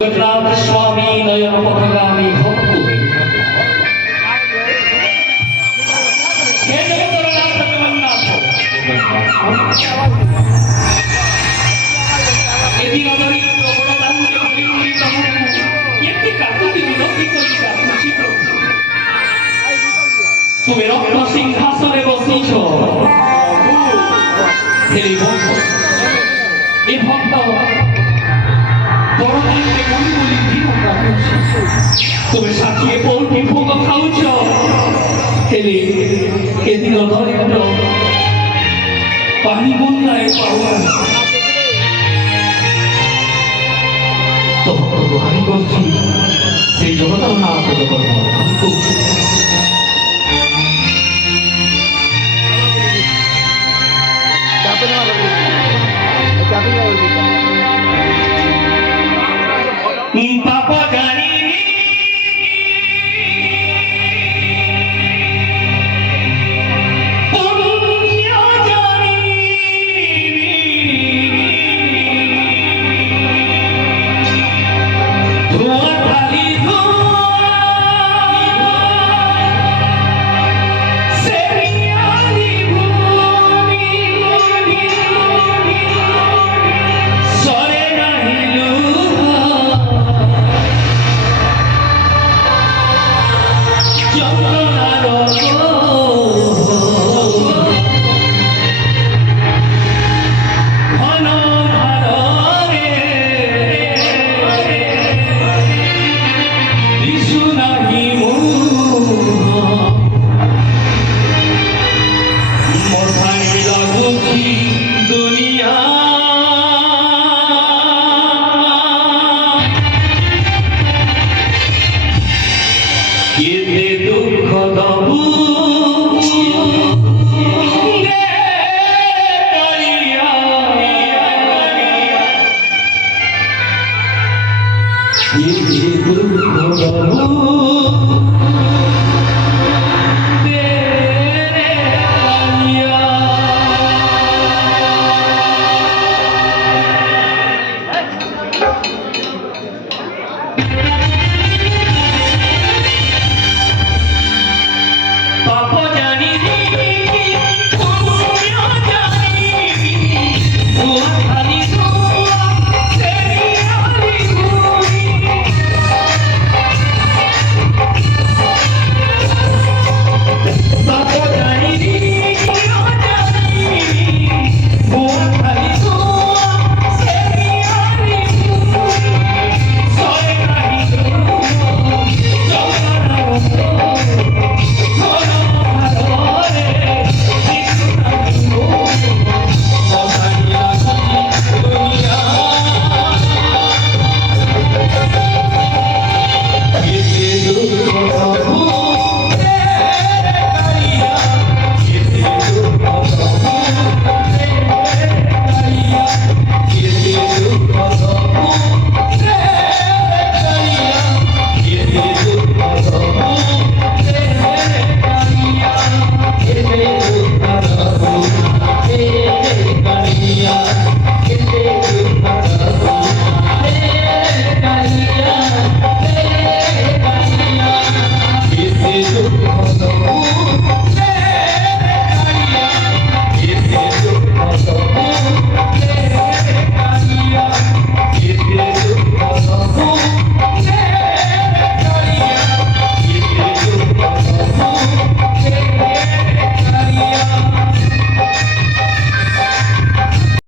जगन्नाथ स्वामी नयन पथगामी भक्त हे जगन्नाथ जगन्नाथ यदि नगरी प्रबोधन प्रेमी तमु यति काकुति विनोदी करिता खुशी प्रभु तुमे रत्न सिंहासने बसिछ हे भक्त ए भक्त তুমি সাক্ষী পৌঁটি ভোগ খাউছ হেলে এদিন ধরিত্র পানি বন্যায় পাওয়া তোমাকে গুহারি করছি সেই জগতার Nath Jagannath Papa Gani Ye